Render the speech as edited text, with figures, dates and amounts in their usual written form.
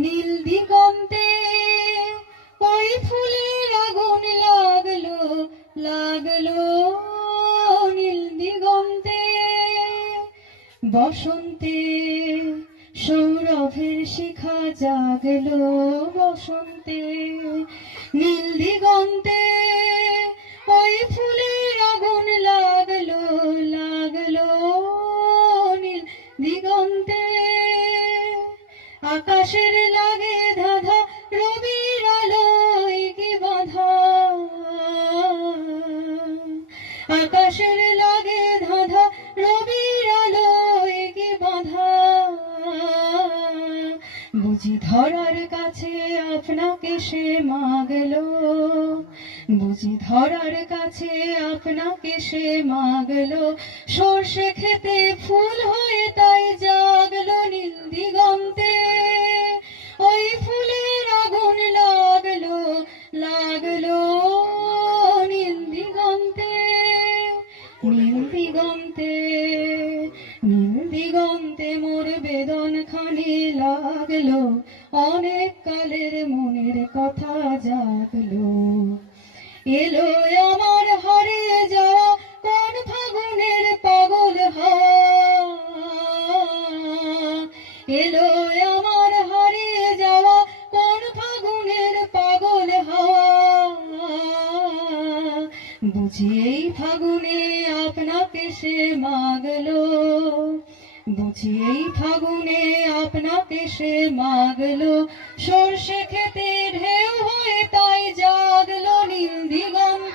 নীল দিগন্তে ওই ফুলের আগুন লাগলো লাগলো নীল দিগন্তে। বসন্তে সৌরভের শিখা জাগলো বসন্তে। নীল দিগন্তে ওই ফুলের আগুন লাগলো লাগলো নীল দিগন্তে। আকাশের লাগে ধাঁধা রবির আলোয় কি বাঁধা, আকাশের লাগে ধাঁধা রবির আলোয় কি বাঁধা। বুঝি ধরার কাছে আপনাকে সে মাগলো, বুঝি ধরার কাছে আপনাকে সে মাগলো। সর্ষে খেতে ফুল হয়ে তাই জাগলো নীল দিগন্তে। ওই ফুলের আগুন লাগলো লাগলো নীল দিগন্তে। নীল দিগন্তে নীল দিগন্তে মোর বেদন খানি লাগলো, অনেক কালের মনের কথা জাগলো। এলো আমার হারিয়ে যাওয়া কোন ফাগুনের পাগল হাওয়া, এলো আমার হারিয়ে যাওয়া কোন ফাগুনের পাগল হাওয়া। বুঝি এই ফাগুনে আপনাকে সে মাগলো, বুঝি এই ফাগুনে আপনাকে সে মাগলো। সর্ষে খেতে ঢেউ হয়ে তাই জাগলো নীল দিগন্তে।